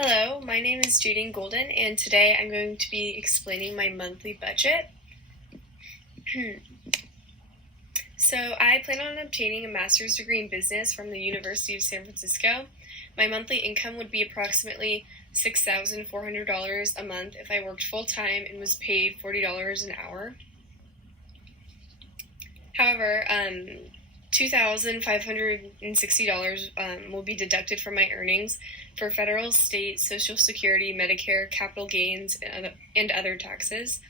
Hello, my name is Jaden Golden, and today I'm going to be explaining my monthly budget. So I plan on obtaining a master's degree in business from the University of San Francisco. My monthly income would be approximately $6,400 a month if I worked full-time and was paid $40 an hour. However, $2,560 will be deducted from my earnings for federal, state, Social Security, Medicare, capital gains, and other taxes.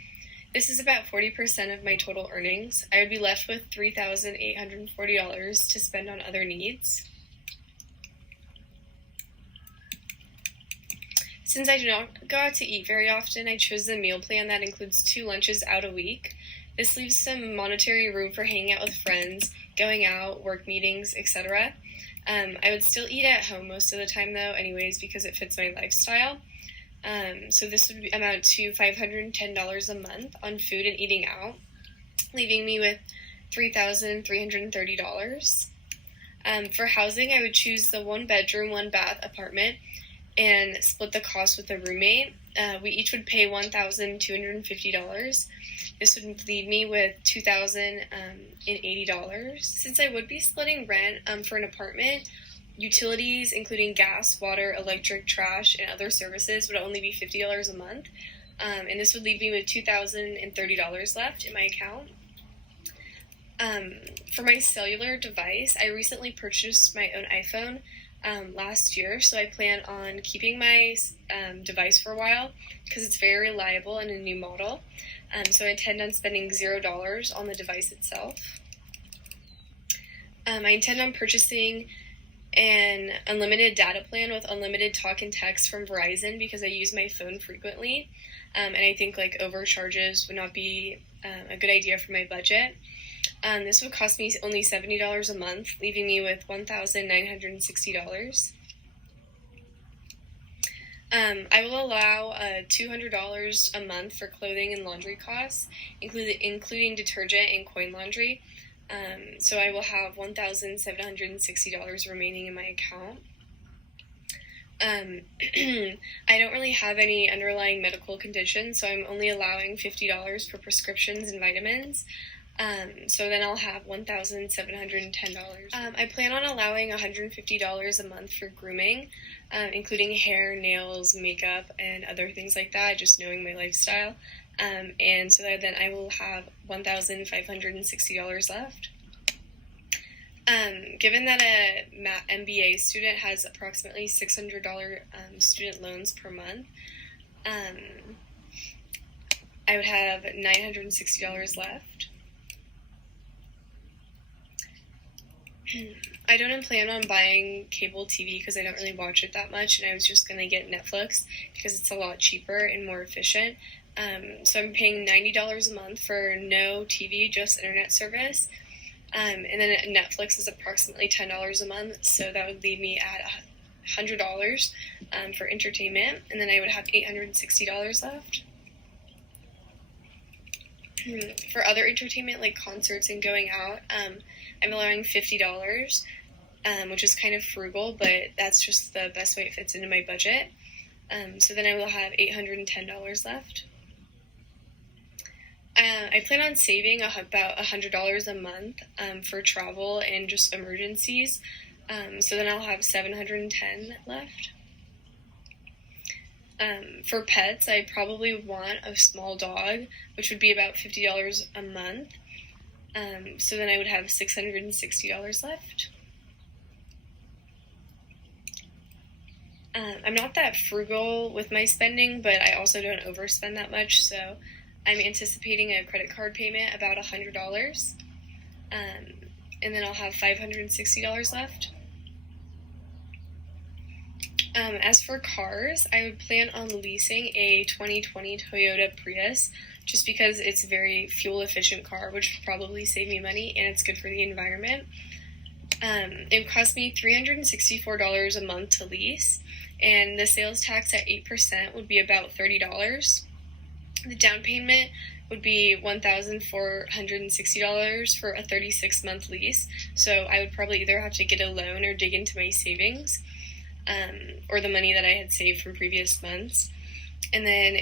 This is about 40% of my total earnings. I would be left with $3,840 to spend on other needs. Since I do not go out to eat very often, I chose a meal plan that includes 2 lunches out a week. This leaves some monetary room for hanging out with friends, going out, work meetings, etc. I would still eat at home most of the time though anyways because it fits my lifestyle. So this would amount to $510 a month on food and eating out, leaving me with $3,330. For housing, I would choose the 1-bedroom, 1-bath apartment and split the cost with a roommate. We each would pay $1,250. This would leave me with $2,080. Since I would be splitting rent for an apartment, utilities, including gas, water, electric, trash, and other services, would only be $50 a month. And this would leave me with $2,030 left in my account. For my cellular device, I recently purchased my own iPhone last year, so I plan on keeping my device for a while because it's very reliable and a new model. So I intend on spending $0 on the device itself. I intend on purchasing an unlimited data plan with unlimited talk and text from Verizon because I use my phone frequently, and I think overcharges would not be a good idea for my budget. This would cost me only $70 a month, leaving me with $1,960. I will allow $200 a month for clothing and laundry costs, including detergent and coin laundry. So I will have $1,760 remaining in my account. I don't really have any underlying medical conditions, so I'm only allowing $50 for prescriptions and vitamins. So then I'll have $1,710. I plan on allowing $150 a month for grooming, including hair, nails, makeup, and other things like that, just knowing my lifestyle. And so that then I will have $1,560 left. Given that a MBA student has approximately $600 student loans per month, I would have $960 left. I don't plan on buying cable TV because I don't really watch it that much, and I was just going to get Netflix because it's a lot cheaper and more efficient. So I'm paying $90 a month for no TV, just internet service. And then Netflix is approximately $10 a month, so that would leave me at $100 for entertainment, and then I would have $860 left. For other entertainment like concerts and going out, I'm allowing $50, which is kind of frugal, but that's just the best way it fits into my budget. So then I will have $810 left. I plan on saving about $100 a month for travel and just emergencies. So then I'll have $710 left. For pets, I probably want a small dog, which would be about $50 a month. So then I would have $660 left. I'm not that frugal with my spending, but I also don't overspend that much, so I'm anticipating a credit card payment about $100. And then I'll have $560 left. As for cars, I would plan on leasing a 2020 Toyota Prius just because it's a very fuel-efficient car, which would probably save me money, and it's good for the environment. It would cost me $364 a month to lease, and the sales tax at 8% would be about $30. The down payment would be $1,460 for a 36-month lease, so I would probably either have to get a loan or dig into my savings. or the money that I had saved from previous months. And then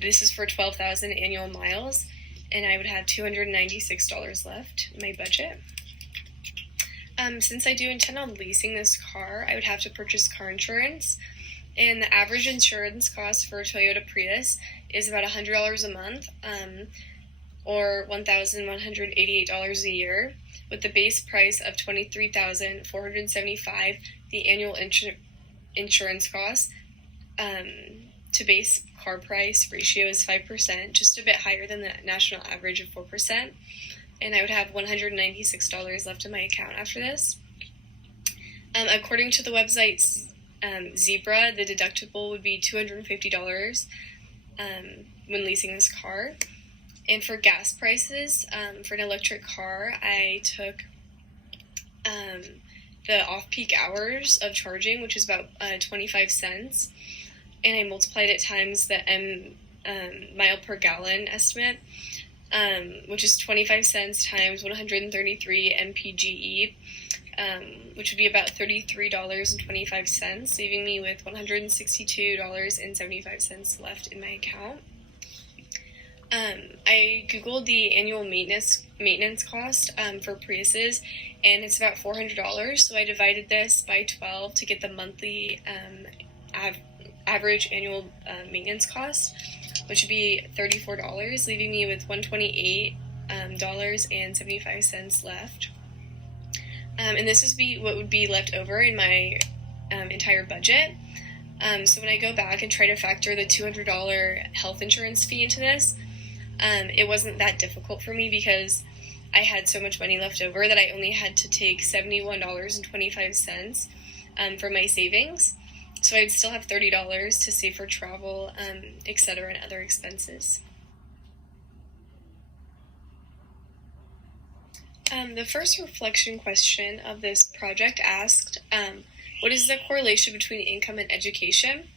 this is for 12,000 annual miles, and I would have $296 left in my budget. Since I do intend on leasing this car, I would have to purchase car insurance, and the average insurance cost for a Toyota Prius is about $100 a month, or $1,188 a year, with the base price of $23,475. The annual insurance cost to base car price ratio is 5%, just a bit higher than the national average of 4%. And I would have $196 left in my account after this. According to the website Zebra, the deductible would be $250 when leasing this car. And for gas prices, for an electric car, I took the off-peak hours of charging, which is about 25 cents, and I multiplied it times the mile per gallon estimate, which is 25 cents times 133 mpge, which would be about $33.25, leaving me with $162.75 left in my account. I googled the annual maintenance cost for Priuses, and it's about $400. So I divided this by 12 to get the monthly average annual maintenance cost, which would be $34, leaving me with $128.75 left. And this is what would be left over in my entire budget. So when I go back and try to factor the $200 health insurance fee into this, it wasn't that difficult for me because I had so much money left over that I only had to take $71.25 from my savings. So I'd still have $30 to save for travel, etc., and other expenses. The first reflection question of this project asked, what is the correlation between income and education?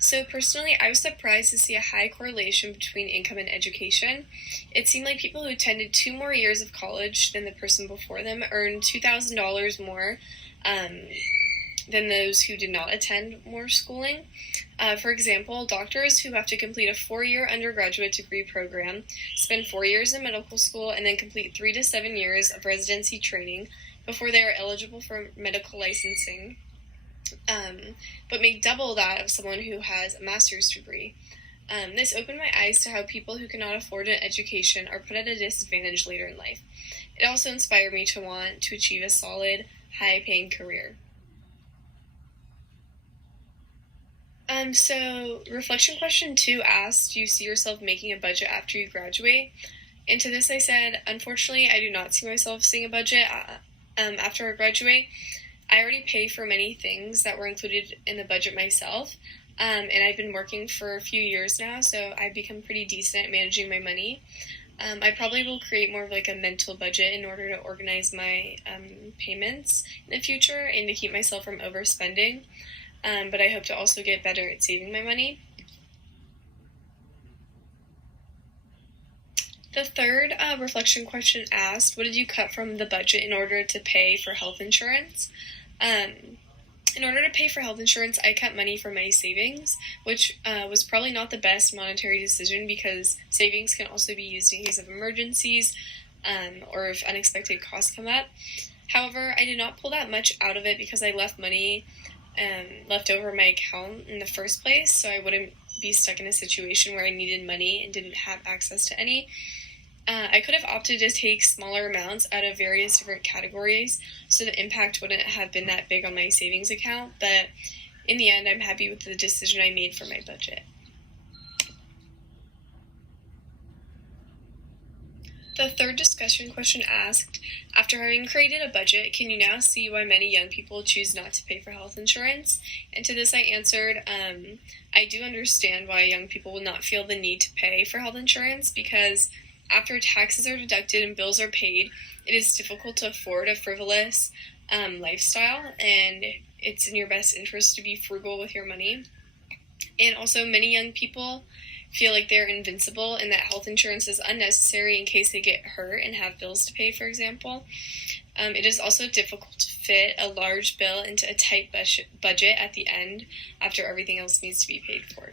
So personally, I was surprised to see a high correlation between income and education. It seemed like people who attended 2 more years of college than the person before them earned $2,000 more than those who did not attend more schooling. For example, doctors who have to complete a 4-year undergraduate degree program, spend 4 years in medical school, and then complete 3 to 7 years of residency training before they are eligible for medical licensing, but make double that of someone who has a master's degree. This opened my eyes to how people who cannot afford an education are put at a disadvantage later in life. It also inspired me to want to achieve a solid, high-paying career. So reflection question 2 asked, do you see yourself making a budget after you graduate? And to this I said, unfortunately, I do not see myself seeing a budget after I graduate. I already pay for many things that were included in the budget myself, and I've been working for a few years now, so I've become pretty decent at managing my money. I probably will create more of like a mental budget in order to organize my payments in the future and to keep myself from overspending. But I hope to also get better at saving my money. The third reflection question asked, what did you cut from the budget in order to pay for health insurance? In order to pay for health insurance, I cut money from my savings, which was probably not the best monetary decision because savings can also be used in case of emergencies or if unexpected costs come up. However, I did not pull that much out of it because I left money left over in my account in the first place, so I wouldn't be stuck in a situation where I needed money and didn't have access to any. I could have opted to take smaller amounts out of various different categories, so the impact wouldn't have been that big on my savings account, but in the end, I'm happy with the decision I made for my budget. The third discussion question asked, after having created a budget, can you now see why many young people choose not to pay for health insurance? And to this I answered, I do understand why young people would not feel the need to pay for health insurance because after taxes are deducted and bills are paid, it is difficult to afford a frivolous lifestyle, and it's in your best interest to be frugal with your money. And also, many young people feel like they're invincible and that health insurance is unnecessary in case they get hurt and have bills to pay, for example. It is also difficult to fit a large bill into a tight budget at the end after everything else needs to be paid for.